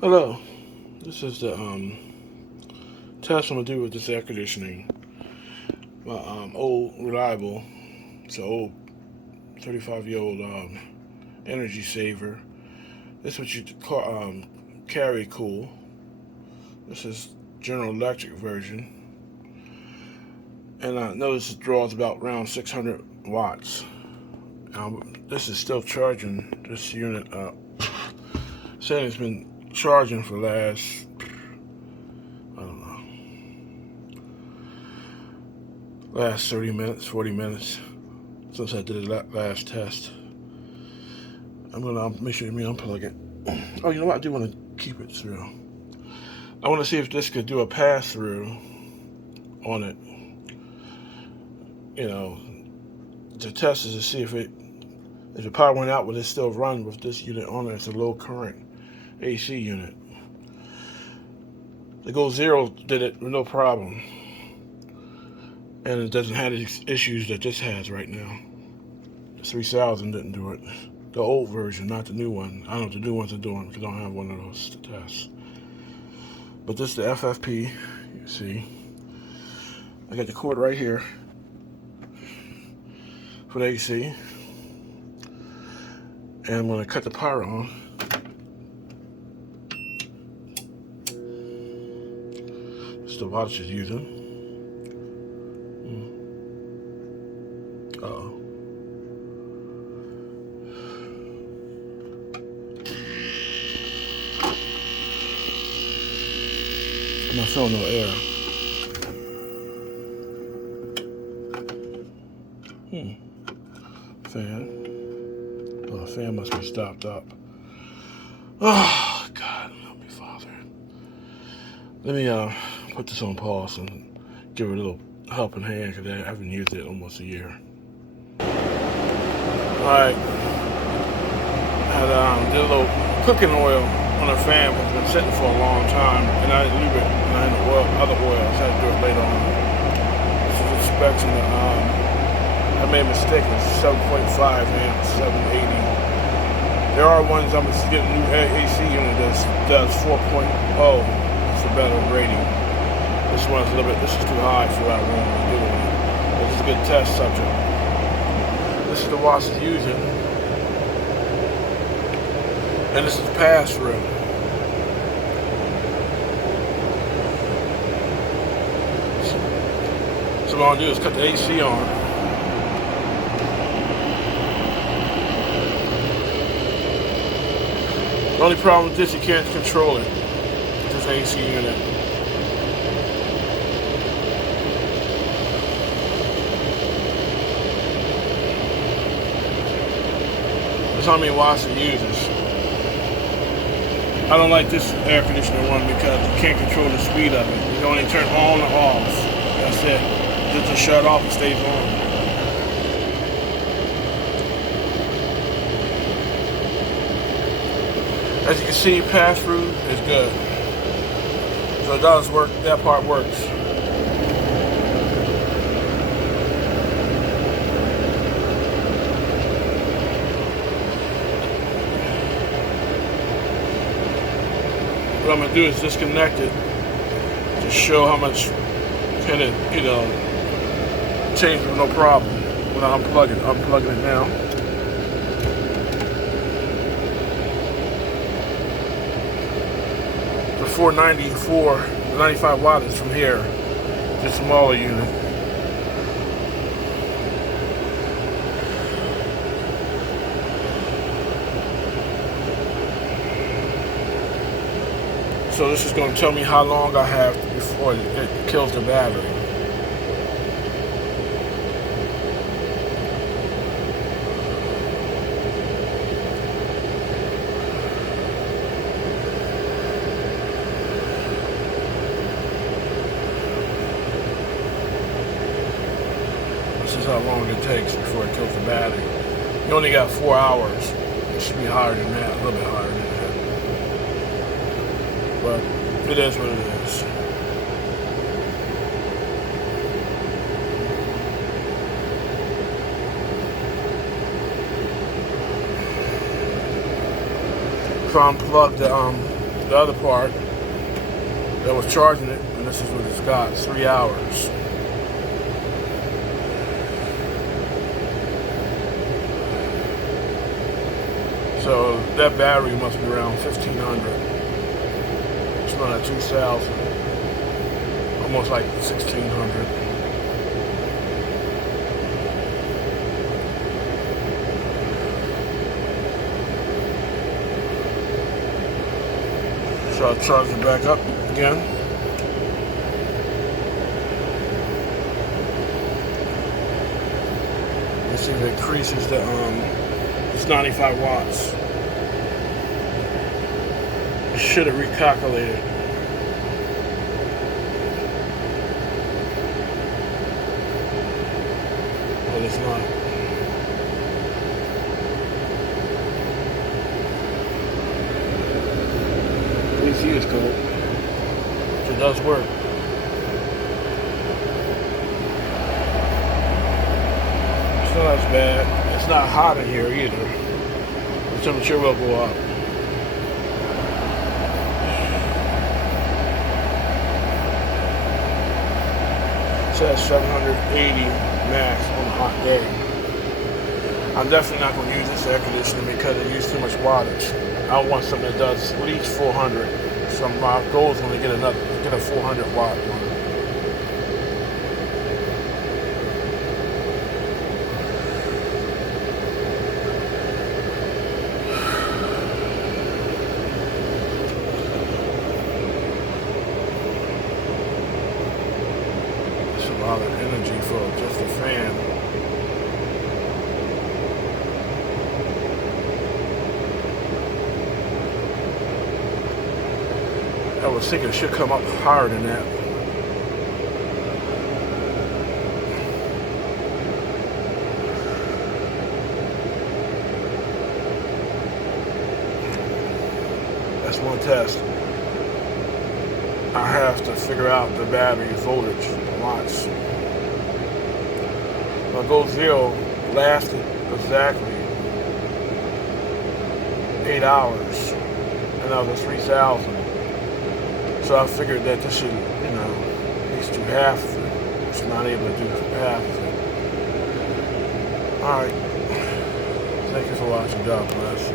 Hello, this is the test I'm gonna do with this air conditioning. My old reliable, it's an old 35-year-old energy saver. This is what you call carry cool. This is General Electric version, and I notice it draws about around 600 watts. This is still charging this unit up. Saying it's been charging for the last, I don't know, last 30 minutes, 40 minutes since I did that last test. I'm gonna make sure you unplug it. Oh, you know what? I do want to keep it through. I want to see if this could do a pass through on it. You know, to test is to see if the power went out, will it still run with this unit on it? It's a low current AC unit. The Go Zero did it with no problem, and it doesn't have these issues that this has right now. The 3000 didn't do it. The old version, not the new one. I don't know what the new ones are doing. We don't have one of those to test. But this is the FFP. You see, I got the cord right here for the AC, and I'm going to cut the power on. This is the watch it's using. Uh-oh. I'm not feeling no air. Fan. Oh, the fan must be stopped up. Oh, God, help me, Father. Let me put this on pause and give it a little helping hand because I haven't used it almost a year. Alright. I did a little cooking oil on the fan, but it's been sitting for a long time, and I didn't leave it, and I had other oils. I had to do it later on. This is inspection. I made a mistake. It's 7.5 amps, 780. There are ones I'm going to get a new AC unit that does 4.0. It's a better rating. This one's a little bit. This is too high for what I want to do. This is a good test subject. This is the watch it's using. And this is the pass through. So what I'm gonna do is cut the AC on. The only problem with this, you can't control it. This AC unit. That's how many watts it uses. I don't like this air conditioner one because you can't control the speed of it. You can only turn on or off. That's it. Just to shut off, it stays on. As you can see, pass through is good. So it does work. That part works. What I'm gonna do is disconnect it to show how much can it, change with no problem. When I unplug it, I'm plugging it now. The 494, the 95 watt is from here, the smaller unit. So this is going to tell me how long I have before it kills the battery. This is how long it takes before it kills the battery. You only got 4 hours. It should be higher than that, a little bit higher than that. But it is what it is. So I unplugged the the other part that was charging it, and this is what it's got, 3 hours. So that battery must be around 1,500. It's not at 2,000. Almost like 1,600. So I'll charge it back up again. Let's see if it increases the it's 95 watts. It should have recalculated. But it's not. AC is cool. It does work. It's not as bad. It's not hot in here either. The temperature will go up. It says 780 max on a hot day. I'm definitely not going to use this air conditioning because it uses too much wattage. I want something that does at least 400. So my goal is going to get a 400 watt one. It's a lot of energy for just a fan. I was thinking it should come up higher than that. That's one test. I have to figure out the battery voltage watts. My Go Zero lasted exactly 8 hours, and that was 3,000. So I figured that this should, at least do half of it. It's not able to do half of it. Alright. Thank you for watching. God bless.